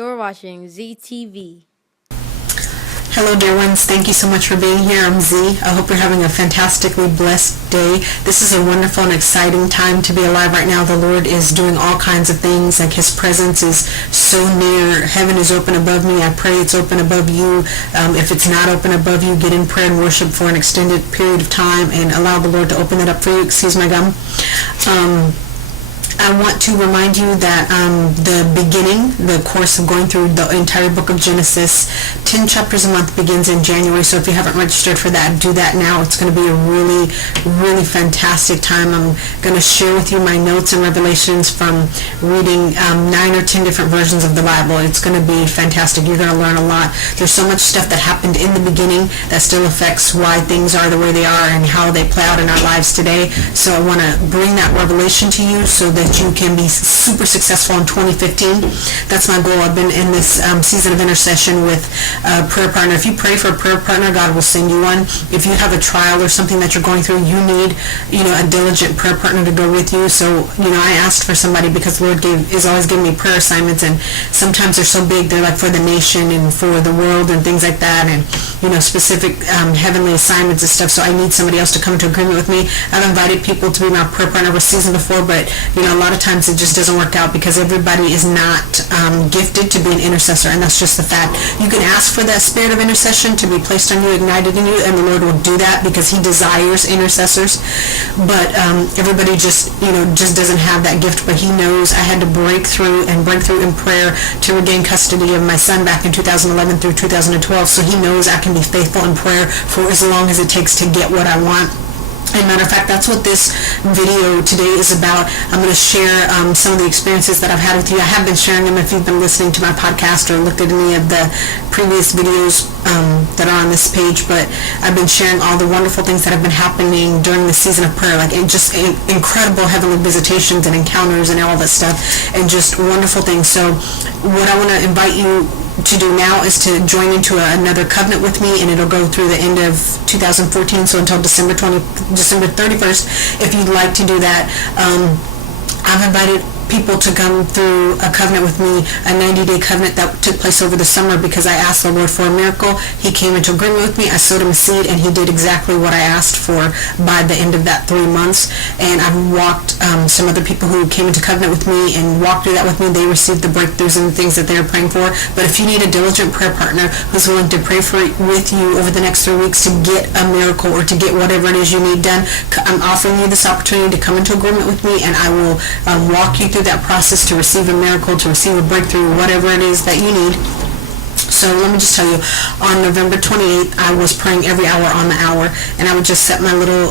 You're watching ZTV. Hello dear ones, thank you so much for being here. I'm Z. I hope you're having a fantastically blessed day. This is a wonderful and exciting time to be alive right now. The Lord is doing all kinds of things, like His presence is so near. Heaven is open above me. I pray it's open above you. If it's not open above you, get in prayer and worship for an extended period of time and allow the Lord to open it up for you. Excuse my gum. I want to remind you that the course of going through the entire book of Genesis, 10 chapters a month begins in January, so if you haven't registered for that, do that now. It's going to be a really, really fantastic time. I'm going to share with you my notes and revelations from reading 9 or 10 different versions of the Bible. It's going to be fantastic. You're going to learn a lot. There's so much stuff that happened in the beginning that still affects why things are the way they are and how they play out in our lives today. So I want to bring that revelation to you so that you can be super successful in 2015. That's my goal. I've been in this season of intercession with a prayer partner. If you pray for a prayer partner, God will send you one. If you have a trial or something that you're going through, you need, a diligent prayer partner to go with you. So, I asked for somebody because the Lord is always giving me prayer assignments, and sometimes they're so big, they're like for the nation and for the world and things like that, and, specific heavenly assignments and stuff. So I need somebody else to come into agreement with me. I've invited people to be my prayer partner for season before, but, a lot of times it just doesn't work out because everybody is not gifted to be an intercessor, and that's just the fact. You can ask for that spirit of intercession to be placed on you, ignited in you, and the Lord will do that because He desires intercessors. But everybody just doesn't have that gift. But He knows I had to break through in prayer to regain custody of my son back in 2011 through 2012. So He knows I can be faithful in prayer for as long as it takes to get what I want. As a matter of fact, that's what this video today is about. I'm going to share some of the experiences that I've had with you. I have been sharing them if you've been listening to my podcast or looked at any of the previous videos that are on this page, but I've been sharing all the wonderful things that have been happening during the season of prayer, like just incredible heavenly visitations and encounters and all that stuff, and just wonderful things. So what I want to invite you to do now is to join into another covenant with me, and it'll go through the end of 2014, so until December 31st. If you'd like to do that, I've invited people to come through a covenant with me, a 90-day covenant that took place over the summer because I asked the Lord for a miracle. He came into agreement with me. I sowed him a seed, and He did exactly what I asked for by the end of that 3 months. And I've walked some other people who came into covenant with me and walked through that with me. They received the breakthroughs and the things that they were praying for. But if you need a diligent prayer partner who's willing to pray with you over the next 3 weeks to get a miracle or to get whatever it is you need done, I'm offering you this opportunity to come into agreement with me, and I will walk you through that process to receive a miracle, to receive a breakthrough, whatever it is that you need. So let me just tell you, on November 28th, I was praying every hour on the hour, and I would just set my little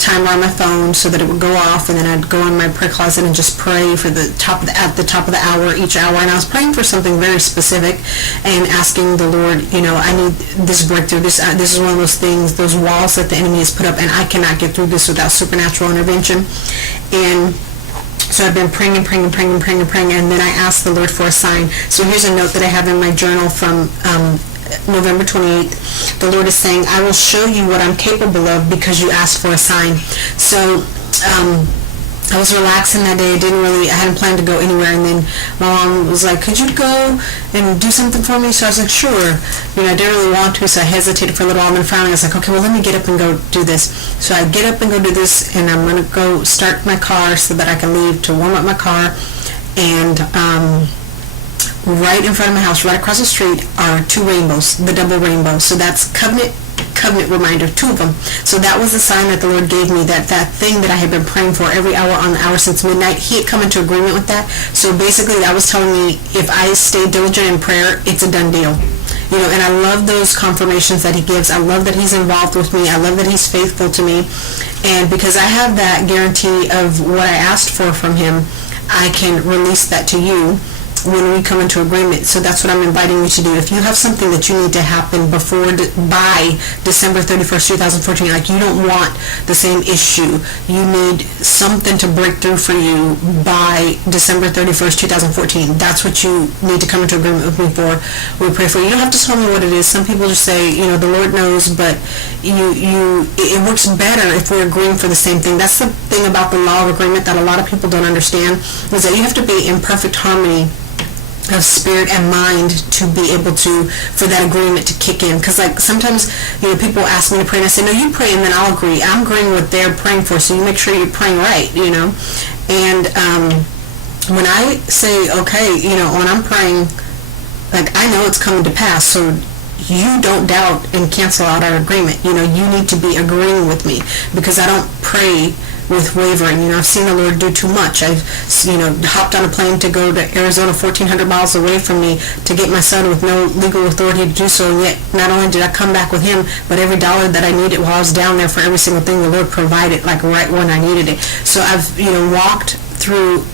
timer on my phone so that it would go off, and then I'd go in my prayer closet and just pray for at the top of the hour, each hour, and I was praying for something very specific and asking the Lord, I need this breakthrough. This is one of those things, those walls that the enemy has put up, and I cannot get through this without supernatural intervention. And so I've been praying, and then I asked the Lord for a sign. So here's a note that I have in my journal from November 28th. The Lord is saying, I will show you what I'm capable of because you asked for a sign. So I was relaxing that day. I hadn't planned to go anywhere, and then my mom was like, could you go and do something for me? So I was like, sure. I didn't really want to, so I hesitated for a little while, and then finally I was like, okay, well, let me get up and go do this. So I get up and go do this, and I'm going to go start my car so that I can leave to warm up my car, and right in front of my house, right across the street, are 2 rainbows, the double rainbow. So that's covenant reminder, 2 of them. So that was the sign that the Lord gave me, that thing that I had been praying for every hour on the hour since midnight. He had come into agreement with that. So basically that was telling me if I stay diligent in prayer, it's a done deal. And I love those confirmations that He gives. I love that He's involved with me. I love that He's faithful to me. And because I have that guarantee of what I asked for from Him, I can release that to you when we come into agreement. So that's what I'm inviting you to do. If you have something that you need to happen by December 31st, 2014, like you don't want the same issue, you need something to break through for you by December 31st, 2014, that's what you need to come into agreement with me for. We pray for you. You don't have to tell me what it is. Some people just say, the Lord knows, but it works better if we're agreeing for the same thing. That's the thing about the law of agreement that a lot of people don't understand, is that you have to be in perfect harmony of spirit and mind to be able to, for that agreement to kick in. Because like sometimes, people ask me to pray and I say, no, you pray and then I'll agree. I'm agreeing what they're praying for, so you make sure you're praying right, And when I say, okay, when I'm praying, like I know it's coming to pass, so you don't doubt and cancel out our agreement. You need to be agreeing with me, because I don't pray with wavering. I've seen the Lord do too much. I've, hopped on a plane to go to Arizona 1,400 miles away from me to get my son with no legal authority to do so, and yet not only did I come back with him, but every dollar that I needed while I was down there for every single thing, the Lord provided, like right when I needed it. So I've, walked through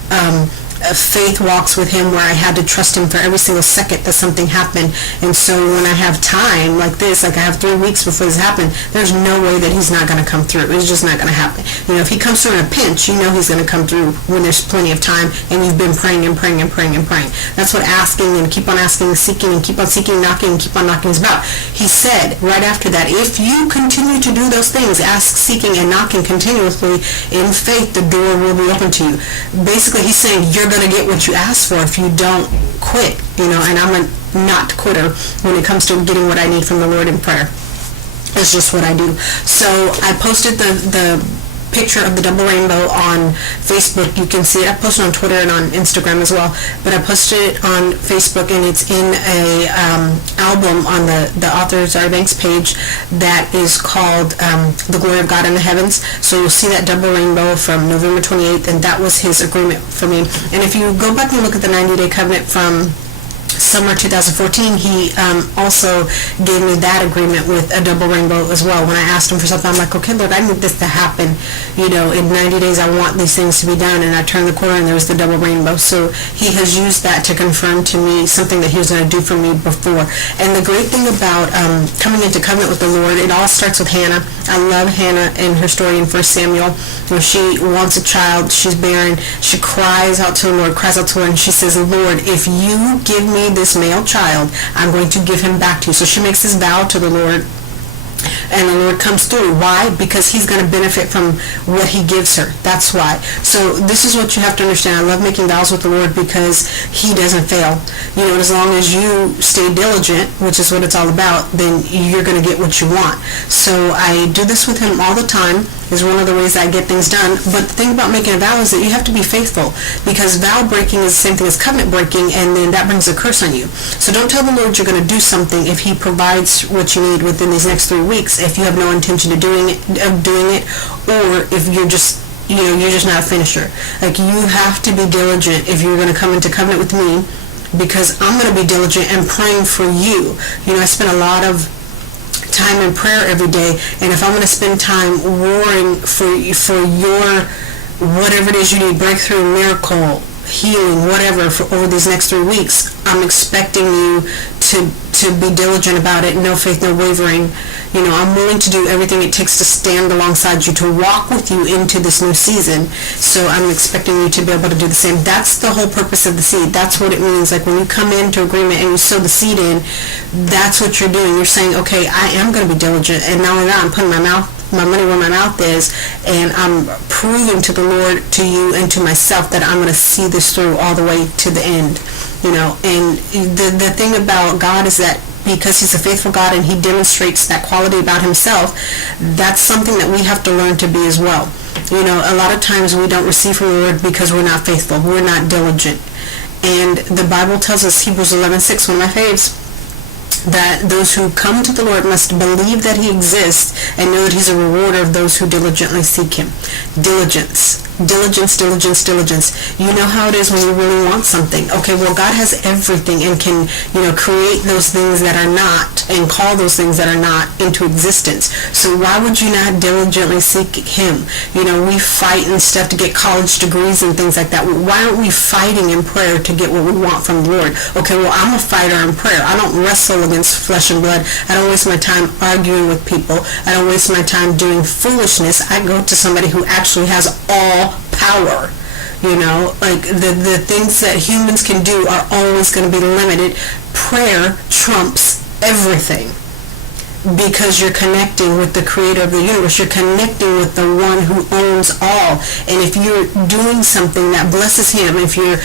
faith walks with him where I had to trust him for every single second that something happened. And so when I have time like this, like I have 3 weeks before this happened, there's no way that he's not going to come through. It's just not going to happen. If he comes through in a pinch, he's going to come through when there's plenty of time and you've been praying and praying and praying and praying. That's what asking and keep on asking and seeking and keep on seeking, knocking and keep on knocking is about. He said right after that, if you continue to do those things, ask, seeking, and knocking continuously in faith, the door will be open to you. Basically, he's saying you're going to get what you ask for if you don't quit, and I'm a not quitter when it comes to getting what I need from the Lord in prayer. It's just what I do. So I posted the picture of the double rainbow on Facebook. You can see it. I posted on Twitter and on Instagram as well, but I posted it on Facebook, and it's in a album on the author Zari Banks page that is called The Glory of God in the Heavens. So you'll see that double rainbow from November 28th, and that was his agreement for me. And if you go back and look at the 90-day covenant from summer 2014, he also gave me that agreement with a double rainbow as well. When I asked him for something, I'm like, okay, Lord, I need this to happen. In 90 days, I want these things to be done. And I turned the corner, and there was the double rainbow. So he has used that to confirm to me something that he was going to do for me before. And the great thing about coming into covenant with the Lord, it all starts with Hannah. I love Hannah and her story in 1 Samuel, where she wants a child, she's barren, she cries out to the Lord, cries out to the Lord, and she says, Lord, if you give me this male child, I'm going to give him back to you. So she makes this vow to the Lord, and the Lord comes through. Why? Because he's going to benefit from what he gives her. That's why. So this is what you have to understand. I love making vows with the Lord because he doesn't fail. As long as you stay diligent, which is what it's all about, then you're going to get what you want. So I do this with him all the time. Is one of the ways I get things done. But the thing about making a vow is that you have to be faithful, because vow breaking is the same thing as covenant breaking, and then that brings a curse on you. So don't tell the Lord you're going to do something if he provides what you need within these next 3 weeks, if you have no intention of doing it, or if you're just you're just not a finisher. Like, you have to be diligent if you're going to come into covenant with me, because I'm going to be diligent and praying for you. I spend a lot of time in prayer every day, and if I'm going to spend time warring for your whatever it is you need, breakthrough, miracle, healing, whatever, for over these next 3 weeks, I'm expecting you to be diligent about it. No faith, no wavering. I'm willing to do everything it takes to stand alongside you, to walk with you into this new season. So I'm expecting you to be able to do the same. That's the whole purpose of the seed. That's what it means. Like, when you come into agreement and you sow the seed in, that's what you're doing. You're saying, okay, I am going to be diligent, and not only that, I'm putting my money where my mouth is, and I'm proving to the Lord, to you, and to myself that I'm going to see this through all the way to the end. And the thing about God is that because he's a faithful God and he demonstrates that quality about himself, that's something that we have to learn to be as well. A lot of times we don't receive from the Lord because we're not faithful, we're not diligent. And the Bible tells us, Hebrews 11:6, one of my faves, that those who come to the Lord must believe that he exists and know that he's a rewarder of those who diligently seek him. Diligence. Diligence, diligence, diligence. You know how it is when you really want something. Okay, well, God has everything and can, create those things that are not and call those things that are not into existence. So why would you not diligently seek him? We fight and stuff to get college degrees and things like that. Why aren't we fighting in prayer to get what we want from the Lord? Okay, well, I'm a fighter in prayer. I don't wrestle against flesh and blood. I don't waste my time arguing with people. I don't waste my time doing foolishness. I go to somebody who actually has all power. Like, the things that humans can do are always going to be limited. Prayer trumps everything. because you're connecting with the creator of the universe. You're connecting with the one who owns all. And if you're doing something that blesses him, if you're,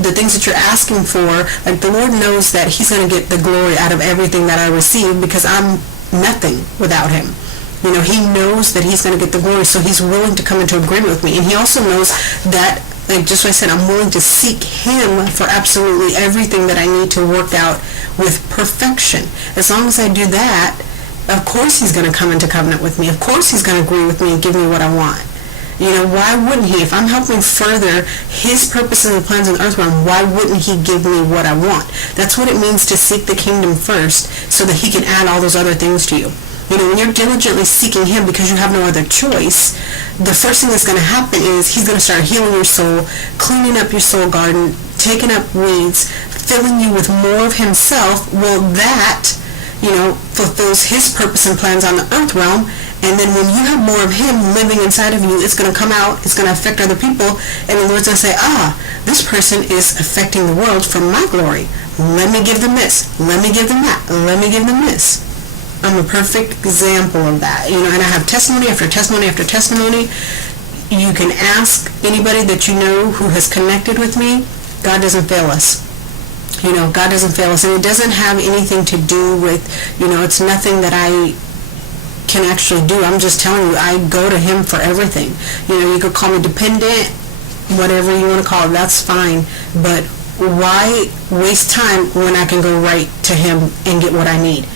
the things that you're asking for, like the Lord knows that he's going to get the glory out of everything that I receive because I'm nothing without him. He knows that he's going to get the glory, so he's willing to come into agreement with me. And he also knows that, like just what I said, I'm willing to seek him for absolutely everything that I need to work out with perfection. As long as I do that, of course he's going to come into covenant with me. Of course he's going to agree with me and give me what I want. Why wouldn't he? If I'm helping further his purposes and plans in the earth realm, why wouldn't he give me what I want? That's what it means to seek the kingdom first so that he can add all those other things to you. When you're diligently seeking him because you have no other choice, the first thing that's going to happen is he's going to start healing your soul, cleaning up your soul garden, taking up weeds, filling you with more of himself. Well, that, fulfills his purpose and plans on the earth realm. And then when you have more of him living inside of you, it's going to come out, it's going to affect other people, and the Lord's going to say, this person is affecting the world for my glory. Let me give them this. Let me give them that. Let me give them this. I'm a perfect example of that. And I have testimony after testimony after testimony. You can ask anybody that you know who has connected with me. God doesn't fail us. God doesn't fail us. And it doesn't have anything to do with, it's nothing that I can actually do. I'm just telling you, I go to him for everything. You could call me dependent, whatever you want to call it, that's fine. But why waste time when I can go right to him and get what I need?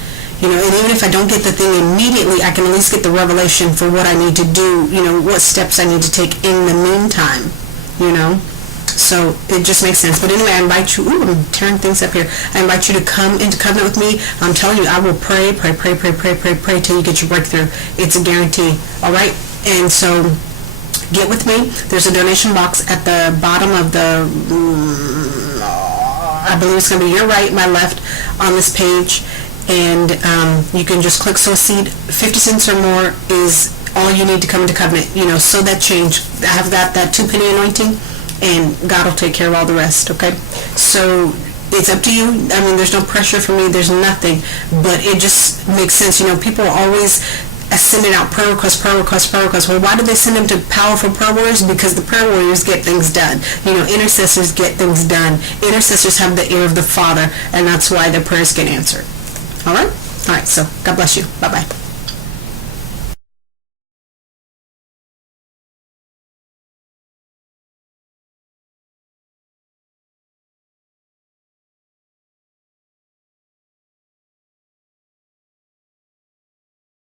And even if I don't get the thing immediately, I can at least get the revelation for what I need to do, what steps I need to take in the meantime, So it just makes sense. But anyway, I invite you, I'm tearing things up here. I invite you to come into covenant with me. I'm telling you, I will pray till you get your breakthrough. It's a guarantee, all right? And so get with me. There's a donation box at the bottom of the, I believe it's going to be your right, my left on this page. And you can just click sow seed. 50 cents or more is all you need to come into covenant. Sow that change. Have that 2-penny anointing, and God will take care of all the rest, okay? So it's up to you. There's no pressure for me. There's nothing. But it just makes sense. People are always sending out prayer requests. Well, why do they send them to powerful prayer warriors? Because the prayer warriors get things done. Intercessors get things done. Intercessors have the ear of the Father, and that's why their prayers get answered. All right? All right, so God bless you. Bye-bye.